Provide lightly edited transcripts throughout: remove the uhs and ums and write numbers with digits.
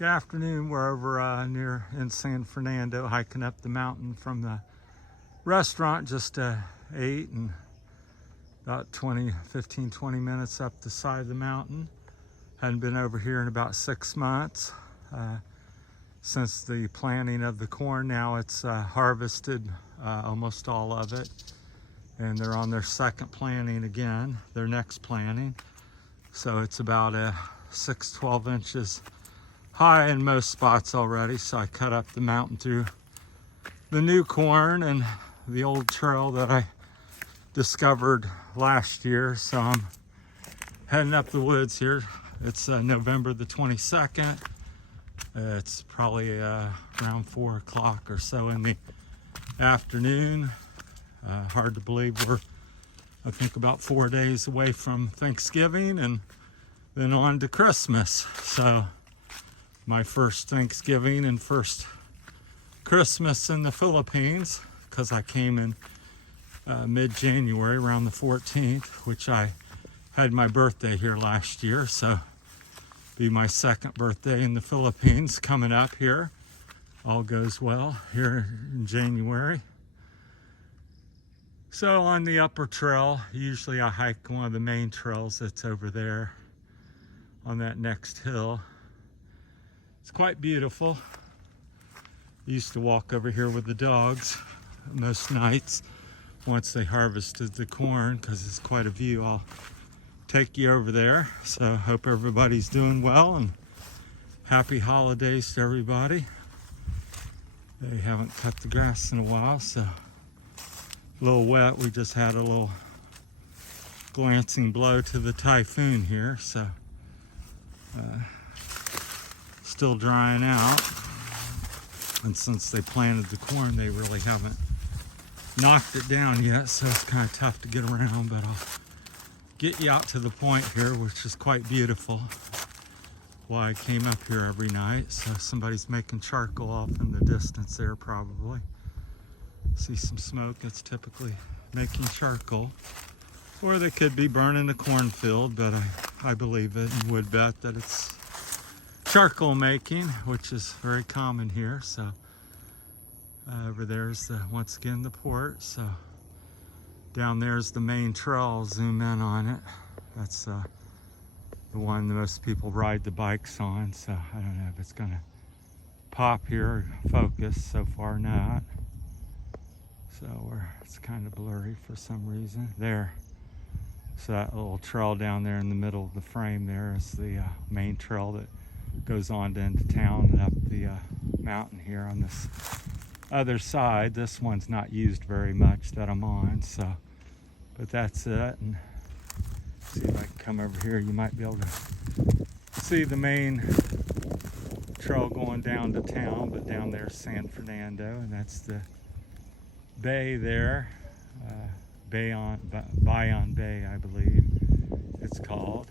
Good afternoon. We're over near in San Fernando, hiking up the mountain from the restaurant. Just ate and about 15, 20 minutes up the side of the mountain. Hadn't been over here in about 6 months since the planting of the corn. Now it's harvested, almost all of it, and they're on their second planting again, their next planting. So it's about 12 inches high in most spots already. So I cut up the mountain through the new corn and the old trail that I discovered last year. So I'm heading up the woods here. It's November the 22nd. It's probably around 4 o'clock or so in the afternoon. Hard to believe we're, I think, about 4 days away from Thanksgiving and then on to Christmas. So my first Thanksgiving and first Christmas in the Philippines, because I came in mid-January, around the 14th, which I had my birthday here last year. So be my second birthday in the Philippines coming up here. All goes well here in January. So on the upper trail, usually I hike one of the main trails that's over there on that next hill. It's quite beautiful. I used to walk over here with the dogs most nights once they harvested the corn, because it's quite a view. I'll take you over there. So hope everybody's doing well, and happy holidays to everybody. They haven't cut the grass in a while, so a little wet. We just had a little glancing blow to the typhoon here, so still drying out. And since they planted the corn, they really haven't knocked it down yet, so it's kind of tough to get around. But I'll get you out to the point here, which is quite beautiful. Why I came up here every night. So somebody's making charcoal off in the distance there, probably. See some smoke. That's typically making charcoal. Or they could be burning the cornfield, but I believe it and would bet that it's charcoal making, which is very common here. So over there's once again the port. So down there's the main trail. I'll zoom in on it. That's the one that most people ride the bikes on. So I don't know if it's gonna pop here or focus. So far not. So it's kind of blurry for some reason. There. So that little trail down there in the middle of the frame there is the main trail that goes on to into town and up the mountain here on this other side. This one's not used very much that I'm on, so, but that's it. And see if I can come over here. You might be able to see the main trail going down to town, but down there's San Fernando, and that's the bay there. Bayon Bay, I believe it's called.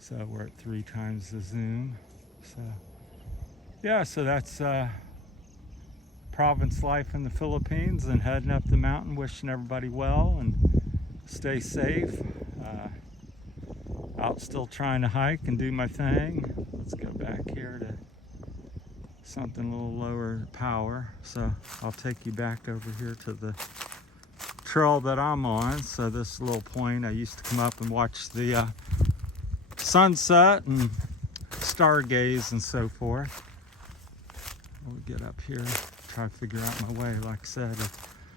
So we're at 3 times the zoom. So yeah, so that's province life in the Philippines, and heading up the mountain, wishing everybody well and stay safe. Out still trying to hike and do my thing. Let's go back here to something a little lower power. So I'll take you back over here to the trail that I'm on. So this little point, I used to come up and watch the sunset and stargaze and so forth. We'll get up here, try to figure out my way. Like I said,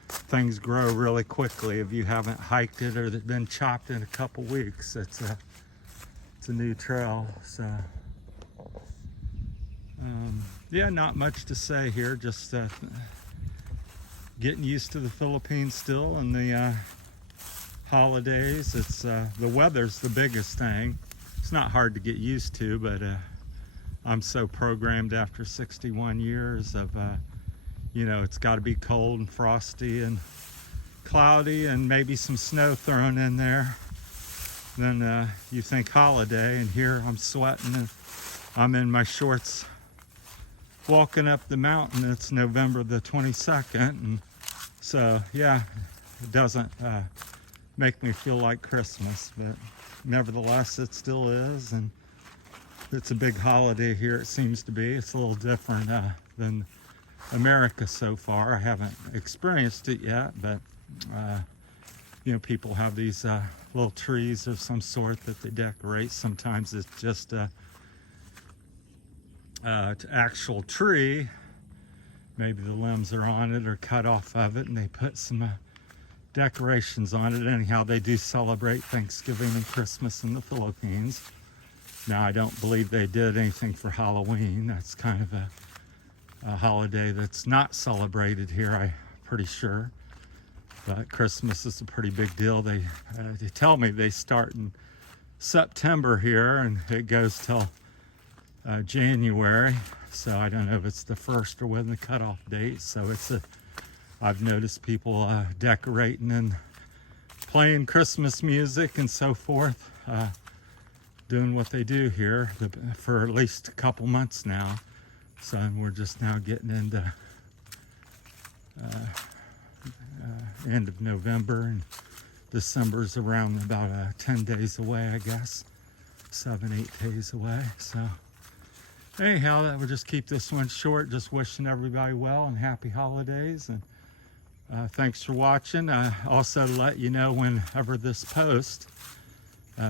things grow really quickly. If you haven't hiked it or been chopped in a couple weeks, it's a new trail. So yeah, not much to say here. Just getting used to the Philippines still, and the holidays. It's the weather's the biggest thing. It's not hard to get used to, but I'm so programmed after 61 years of you know, it's got to be cold and frosty and cloudy and maybe some snow thrown in there. Then you think holiday, and here I'm sweating and I'm in my shorts walking up the mountain. It's November the 22nd, and so yeah, it doesn't make me feel like Christmas, but nevertheless it still is. And it's a big holiday here, it seems to be. It's a little different than America so far. I haven't experienced it yet, but you know, people have these little trees of some sort that they decorate. Sometimes it's just actual tree. Maybe the limbs are on it or cut off of it, and they put some decorations on it. Anyhow, they do celebrate Thanksgiving and Christmas in the Philippines. Now, I don't believe they did anything for Halloween. That's kind of a holiday that's not celebrated here, I'm pretty sure. But Christmas is a pretty big deal. They tell me they start in September here, and it goes till January. So I don't know if it's the first or when the cutoff date. So I've noticed people decorating and playing Christmas music and so forth, doing what they do here for at least a couple months now. So we're just now getting into end of November, and December's around about 10 days away, I guess. 7-8 days away. So anyhow, that would just keep this one short. Just wishing everybody well and happy holidays, and thanks for watching. Also, to let you know, whenever this post,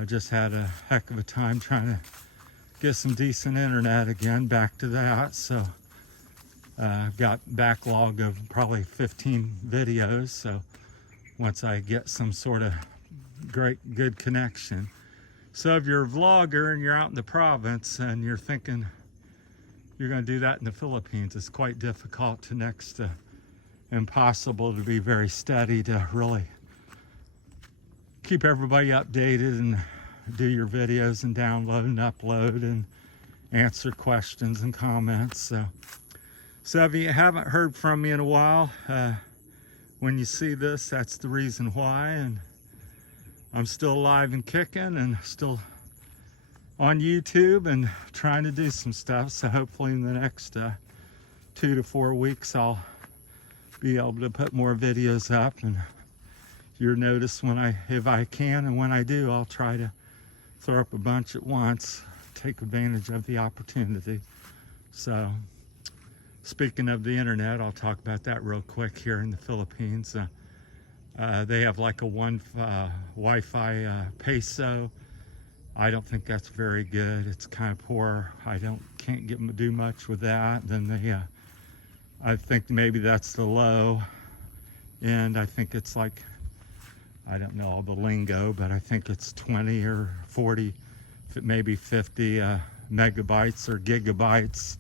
just had a heck of a time trying to get some decent internet again, back to that. So I've got backlog of probably 15 videos. So once I get some sort of good connection. So if you're a vlogger and you're out in the province and you're thinking you're going to do that in the Philippines, it's quite difficult to next to impossible to be very steady to really keep everybody updated and do your videos and download and upload and answer questions and comments. So if you haven't heard from me in a while, when you see this, that's the reason why. And I'm still alive and kicking and still on YouTube and trying to do some stuff. So hopefully in the next 2 to 4 weeks, I'll be able to put more videos up, and you'll notice if I can, and when I do, I'll try to throw up a bunch at once, take advantage of the opportunity. So speaking of the internet, I'll talk about that real quick here in the Philippines. They have like a one Wi-Fi peso. I don't think that's very good. It's kind of poor. Can't do much with that. Then I think maybe that's the low end. I think it's like, I don't know all the lingo, but I think it's 20 or 40, maybe 50 megabytes or gigabytes,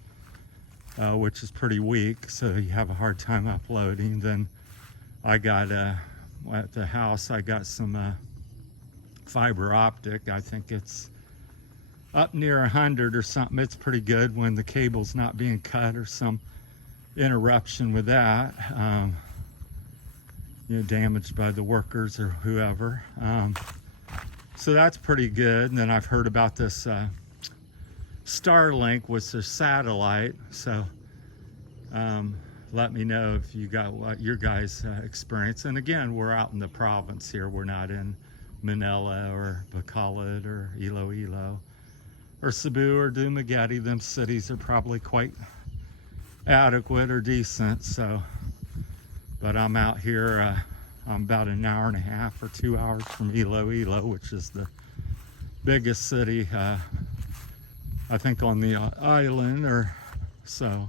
which is pretty weak. So you have a hard time uploading. Then I got at the house, I got some fiber optic. I think it's up near 100 or something. It's pretty good when the cable's not being cut or some interruption with that, damaged by the workers or whoever. So that's pretty good. And then I've heard about this Starlink with their satellite. So let me know if you got what your guys' experience. And again, we're out in the province here. We're not in Manila or Bacolod or Iloilo or Cebu or Dumaguete. Them cities are probably quite adequate or decent. So, but I'm out here, I'm about an hour and a half or 2 hours from Iloilo, which is the biggest city, I think, on the island, or so.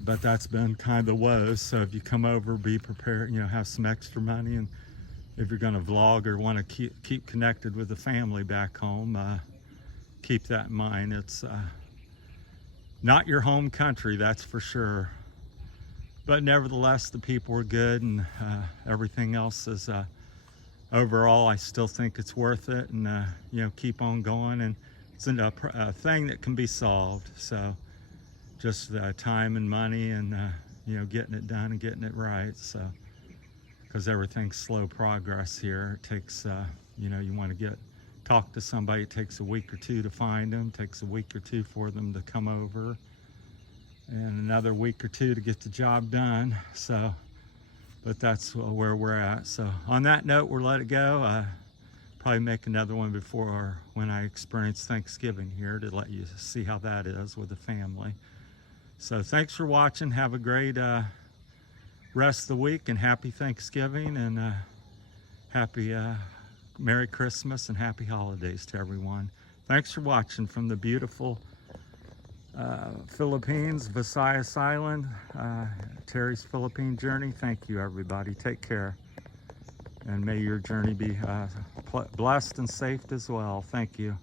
But that's been kind of the woes. So if you come over, be prepared, have some extra money, and if you're going to vlog or want to keep connected with the family back home, keep that in mind. It's not your home country, that's for sure. But nevertheless, the people are good, and everything else is, overall, I still think it's worth it, and keep on going. And it's a thing that can be solved. So just time and money, and getting it done and getting it right. So because everything's slow progress here, it takes you want to talk to somebody, it takes a week or two to find them, takes a week or two for them to come over, and another week or two to get the job done. So, but that's where we're at. So on that note, we'll let it go. probably make another one before when I experience Thanksgiving here to let you see how that is with the family. So thanks for watching. Have a great rest of the week, and happy Thanksgiving, and happy Merry Christmas and happy holidays to everyone. Thanks for watching from the beautiful Philippines, Visayas Island, Terry's Philippine Journey. Thank you, everybody. Take care, and may your journey be blessed and safe as well. Thank you.